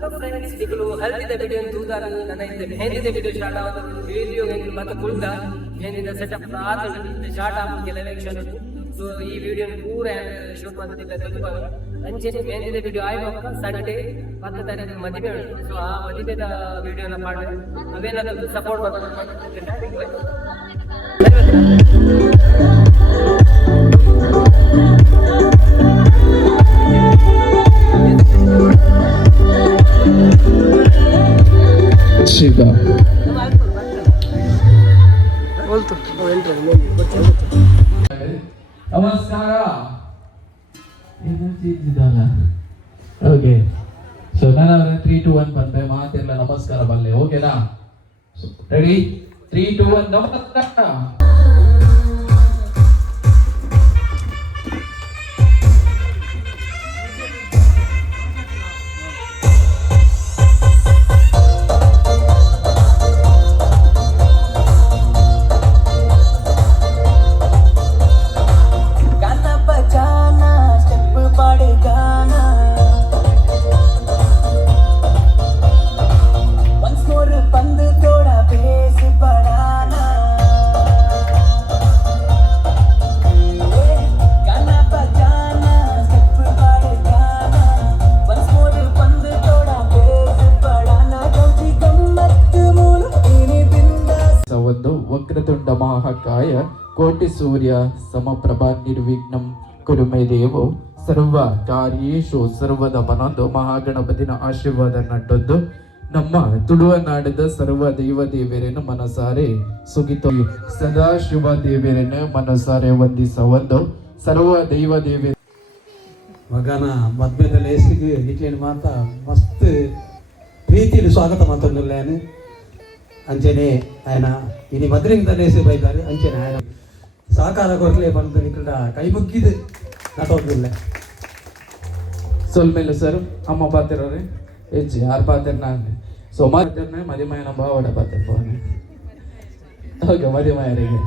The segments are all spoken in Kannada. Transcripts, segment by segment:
ಹಲೋ ಫ್ರೆಂಡ್ಸ್, ಈಗಲೂ ಹಲ್ದಿದ ವಿಡಿಯೋ ತೂದಾರ ನನ್ನ ಹಿಂದೆ ಮೆಹಂದಿದ ವಿಡಿಯೋ ಸ್ಟಾರ್ಟ್ ಆಗೋದು ವಿಡಿಯೋ ಮತ್ತೆ ಕುಳ್ದ ಮೆಹಂದಿದ ಸೆಟಪ್ ಸ್ಟಾರ್ಟ್ ಆಗೋದು ಕೆಲವೇ ಕ್ಷಣ. ಸೊ ಈ ವಿಡಿಯೋ ಪೂರ ಶೂಟ್ ಮಾಡ್ತಿದ್ದ ತೆಲುಗು ಅಂಚೆನೆ ಮೆಹಂದಿದ ವಿಡಿಯೋ ಆಯ್ವಾಗ ಸಂಡೇ 10 ತಾರೀಕು ಮದುವೆ ಉಂಟು. ಸೊ ಆ ಮದುವೆದ ವಿಡಿಯೋನ ಮಾಡಿ ಅವೇನಾದ್ರೂ ಸಪೋರ್ಟ್ ನಮಸ್ಕಾರ. ಓಕೆ, ಸೊ ನಾನು 3, 2, 1 ಬಂದ್ರೆ ಮಾತೆಲ್ಲ ನಮಸ್ಕಾರ ಬಲ್ಲೆ. ಓಕೆನಾ? ರೆಡಿ? 3, 2, 1 ನಮಸ್ಕಾರ. ವಕ್ರತುಂಡ ಮಹಾಕಾಯ ಕೋಟಿ ಸೂರ್ಯ ಸಮಪ್ರಭಾ ನಿರ್ವಿಘ್ನಂ ಕುರು ಮೇ ದೇವೋ ಸರ್ವ ಕಾರ್ಯೇಶು ಸರ್ವದ ಮನೊಂದು ಮಹಾಗಣಪತಿನ ಆಶೀರ್ವಾದ ನಟ್ಟೊಂದು ನಮ್ಮ ತುಳುವ ನಾಡದ ಸರ್ವ ದೈವ ದೇವರನ್ನು ಮನಸಾರೆ ಸುಗಿತ ಸದಾ ಶಿವ ದೇವರನ್ನು ಮನಸಾರೆ ವಂದಿಸ ಒಂದು ಸರ್ವ ದೈವ ದೇವ ಮಗನ ಮದ್ವೆದಲ್ಲಿ ಹೆಸರಿಗೆ ನಿಕ್ಲೇನು ಮಾತ ಮಸ್ತ್ ಪ್ರೀತಿಯಲ್ಲಿ ಸ್ವಾಗತ ಮಾತೊಂದುಲ್ಲೇನು ಅಂಚನೆ ఆయన ಇನಿ ಮದ್ರಿಂಗದಲ್ಲಿ ಹೆಸರು ಬೈತಾರೆ. ಅಂಚನೆ ఆయన ಸಹಕಾರ ಕೊರಲೆ ಬಂದು ನಿಕ್ಕಡ ಕೈ ಮುಗ್ಗಿದು ನಟೋದಿಲ್ಲ ಸೊಲ್ಮೇಲೆ ಸರ್ ಅಮ್ಮ ಪಾತಿರೋರಿ ಹೆಚ್ಚು ಯಾರು ಪಾತಿರ ನಾನು ಸೊ ಮಾತಿರ್ನೆ ಮದಿಮಯನ ಭಾವಡ ಪಾತಿರ್ ಪೋನೆ. ಓಕೆ, ಮದಿಮಯರಿಗೆ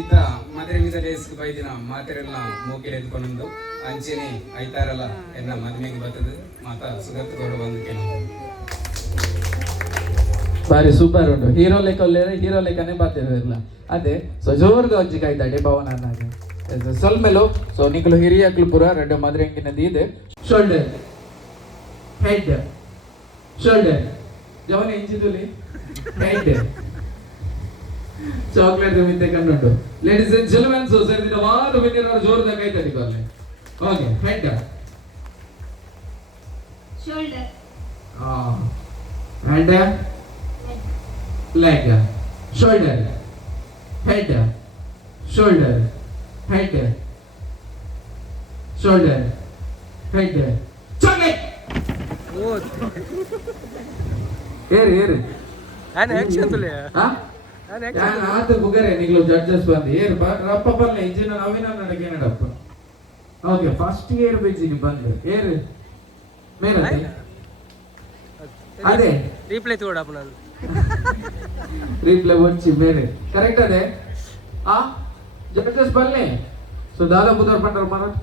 ಈತ ಮದುವೆಗೆ ಬೈದಿನ ಮಾತೆರೆಲ್ಲ ಮೂಗಿಲ್ ಎದ್ಕೊಂಡು ಅಂಚೆನೆ ಐತಾರಲ್ಲ ಎಲ್ಲ ಮದುವೆಗೆ ಬರ್ತದೆ ಮಾತ ಸುಗತ್ತೋಡು ಬಂದು ಕೆಲವು ಬಾರಿ ಸೂಪರ್ ಉಂಟು. ಹೀರೋ ಲೆಕ್ಕನೇ ಬರ್ತಿರಲಿಲ್ಲ ಅದೇ. ಸೊ ಜೋರ್ಗ ಅಜ್ಜಿ ಕಾಯ್ತಾಡೆ ಭವನ ಸ್ವಲ್ಪ ಮೇಲೂ. ಸೊ ನಿಕ್ಲು ಹಿರಿಯಕ್ಲು ಪುರ ರೆಡ್ ಮದುವೆ ಹೆಂಗಿನದು ಇದೆ. ಶೋಲ್ಡರ್, ಹೆಡ್, ಶೋಲ್ಡರ್ ಜವನ ಇಂಚಿದುಲಿ ಹೆಡ್ ಚಾಕ್ಲೇಟ್ ಮಿಂತೆ ಕಂಡುಂಟು. Ladies and gentlemen, so sir ದಿನ ವಾರ ವಿನ್ನಿರವರು ಜೋರ್ದ ಕೈ ತಡಿಕೊಳ್ಳಿ. Okay, head, shoulder, hand, leg, shoulder, head, shoulder, head, shoulder, head. Chocolate. ಏರು ನಾನು ಆಕ್ಷನ್ ತುಲೆ ನಾನು ಆತ ಬುಗರೆ ನಿಗ್ಲು ಜಡ್ಜಸ್ ಬಂದು ಏರು ರಪ್ಪ ಬಲ್ಲ ಇಂಜಿನ ನವೀನ ನಡಗೆ ನಡಪ್ಪ. ಓಕೆ, ಫಸ್ಟ್ ಏರ್ ಬೆಜ್ಜಿನಿ ಬಂದು ಏರು ಮೇಲೆ ಅದೇ ರೀಪ್ಲೇ ತೋಡಪ್ಪ ನಾನು రీప్లే వచ్చి వేరే కరెక్ట్ అదే జబర్దస్త్ బల్నే. సో దాదా బుదర్ పంటారు మరాఠ్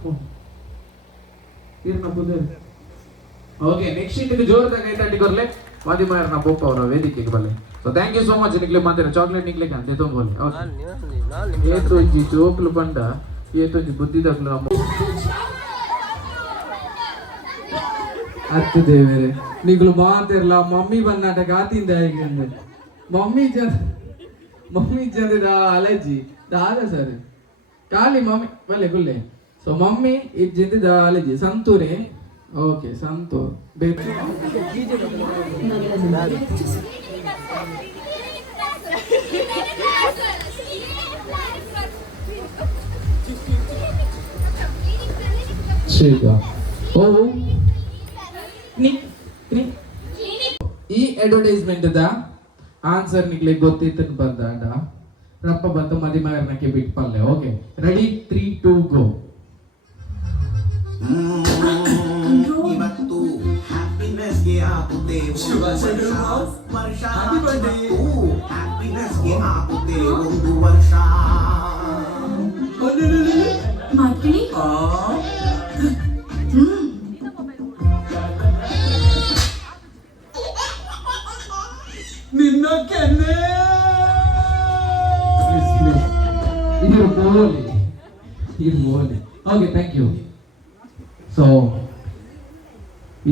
తీర్న బుదర్. ఓకే, నెక్స్ట్ ఇంటికి ಜೋರದಾಗ ಐತಂಟಿ ಕೊರ್ಲೆ ವಾದಿ ಮಾರ ನಾ ಬೋಪ ಅವರ ವೇದಿಕೆಗೆ ಬಲ್ಲೆ. So thank you so much. ನಿಕ್ಲೆ ಮಾತಿರ ಚಾಕ್ಲೇಟ್ ನಿಕ್ಲೆ ಕಾಂತೆ ತೊಂಬೋಲಿ. ಓಕೆ, ಏತು ಇಜ್ಜಿ ಚೋಕ್ಲು ಪಂಡ ಏತು ಇಜ್ಜಿ ಬುದ್ಧಿದಾಗ್ಲು ನಮ್ಮ ಅತ್ತು ದೇವರೇ ನಿಗ್ಲು ಮಾತಿರಲ್ಲ ಮಮ್ಮಿ ಬನ್ನಾಟ ಗಾತಿಂದ ಹೇಗೆ ಮಮ್ಮಿ ಚಂದ ಅಲರ್ಜಿ ದಾದ ಸರ್ ಖಾಲಿ ಮಮ್ಮಿ ಬಲ್ಲೆ ಗುಲ್ಲೆ. ಸೊ ಮಮ್ಮಿ ಇಜ್ಜಿಂದ ಅಲರ್ಜಿ ಸಂತೂರಿ. ಓಕೆ, ಸಂತೂರ್ ಬೇಕು ಓ ಈ ಅಡ್ವರ್ಟೈಸ್ಮೆಂಟ್ ದ ಆನ್ಸರ್ ನಿಗ್ಲೆ ಗೊತ್ತಿತ್ತು ಬಂದಾಡ ರಪ್ಪ ಬಂತು ಮದಿಮಗರ್ನಕ್ಕೆ ಬಿಟ್ಟು ಪಲ್ಲೆ. Okay, ready? 3, 2 ಗೋ. ಇವತ್ತು ಹ್ಯಾಪಿನೆಸ್ ಗೆ ಆಗುತ್ತೆ ಹ್ಯಾಪಿನೆಸ್ ಗೆ ಆಗುತ್ತೆ 1 ವರ್ಷ. ಮಾಡ್ತೀನಿ ಸೊ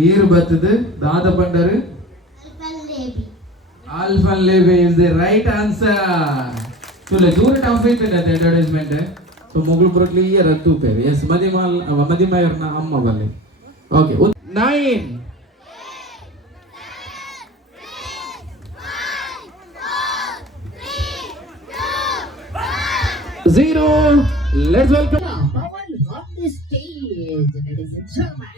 ಈರು ಬರ್ತದೆ ದಾದ ಪಂಡರು ಆಲ್ಫನ್ ಲೇಬಿ ಇಸ್ ದಿ ರೈಟ್ ಆನ್ಸರ್. ತುಲೆ ದೂರ ಟಫ್ ಐತೆ ಅಡ್ವರ್ಟೈಸ್ಮೆಂಟ್. ಸೊ ಮೊಗಳು ಪುರ ಕ್ಲಿಯರ್ ಅದು ತೂಪೇರು. ಎಸ್ ಮದಿಮಾಯರ್ನ ಅಮ್ಮ ಬಲ್ಲಿ. Okay 9 0. Let's welcome Pawan on the stage, ladies and gentlemen.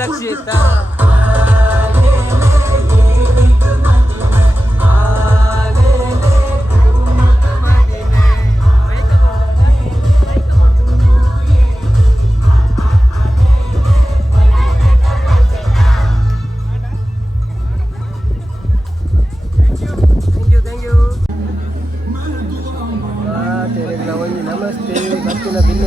ರಕ್ಷಿತ ನಮಸ್ತೆ ಭಕ್ತಿನ ಭಿನ್ನ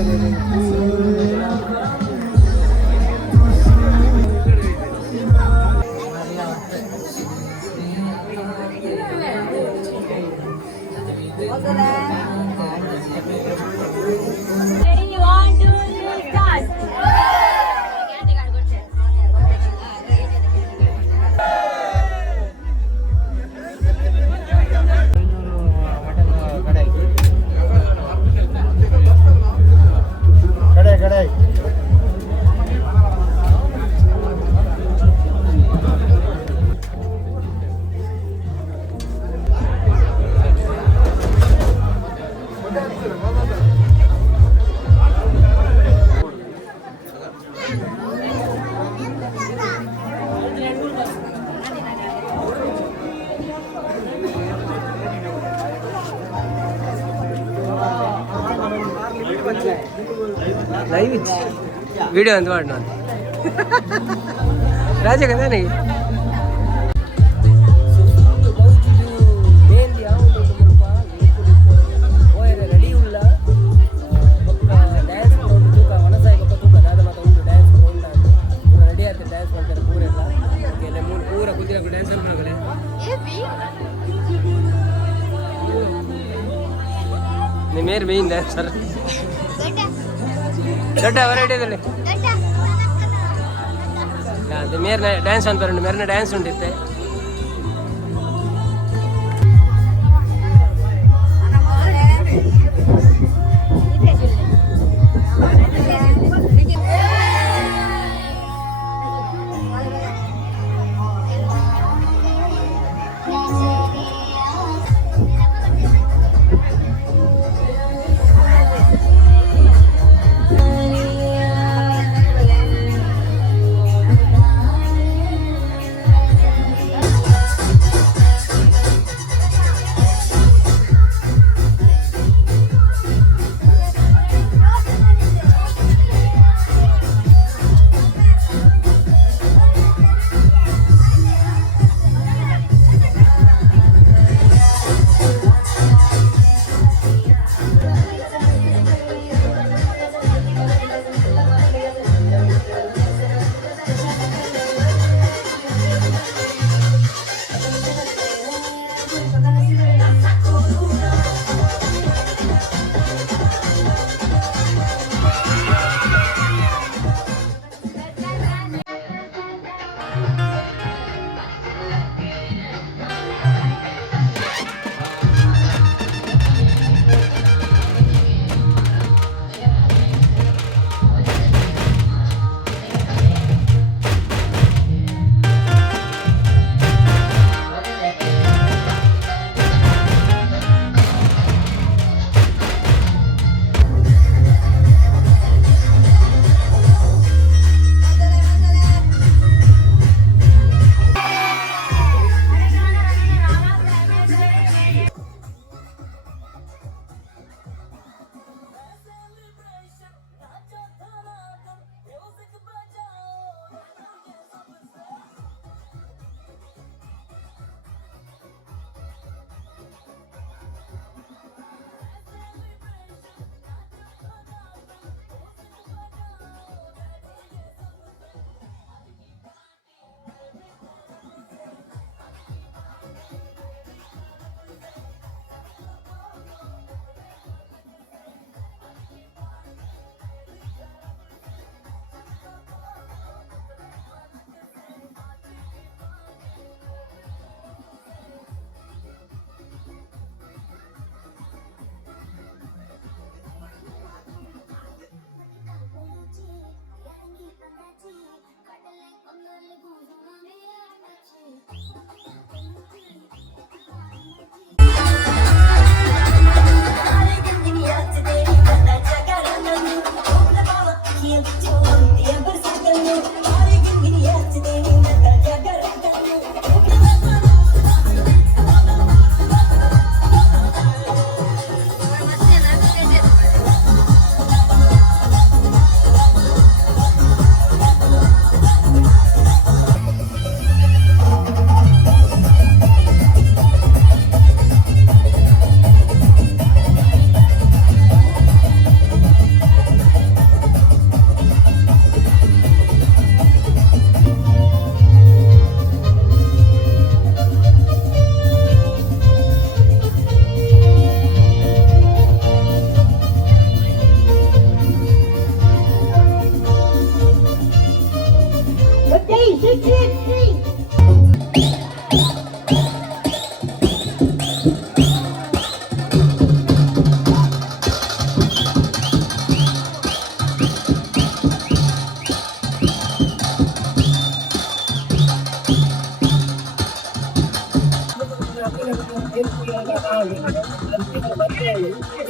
ಲೈವ್ ವಿಡಿಯೋ ಅಂತ ಮಾಡಿ ನಾನು ರಾಜ ಕದಾನೆ రెడీ ఉల్ల ಡ್ಯಾನ್ಸ್ ತೂಕ ಒಣಸಾಯಿ ಬೊಕ್ಕ ತೂಕ ದಾದ ಮಾತ ಉಂಟು ಡ್ಯಾನ್ಸ್ ಉಂಡ ರೆಡಿ ಆಗ್ತದೆ ಡ್ಯಾನ್ಸ್ ಮಾಡ್ತಾರೆ ಪೂರೆಲ್ಲ ಎಲ್ಲ ಮೂರು ಪೂರ ಕುದಿಯಾಗ ಡ್ಯಾನ್ಸ್ ಮಾಡ್ತಾರೆ ಮೇರ್ ಮೇನ್ ಡ್ಯಾನ್ಸರ್ ದೊಡ್ಡ ವೆರೈಟಿದಲ್ಲಿ ಅದು ಮೇರ್ನ ಡ್ಯಾನ್ಸ್ ಅಂತ ಬರೋಣ ಮೇರ್ನ ಡ್ಯಾನ್ಸ್ ಉಂಟಿತ್ತೆ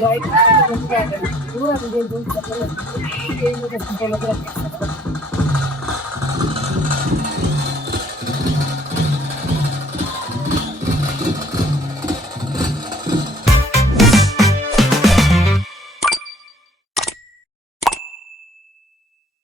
Right.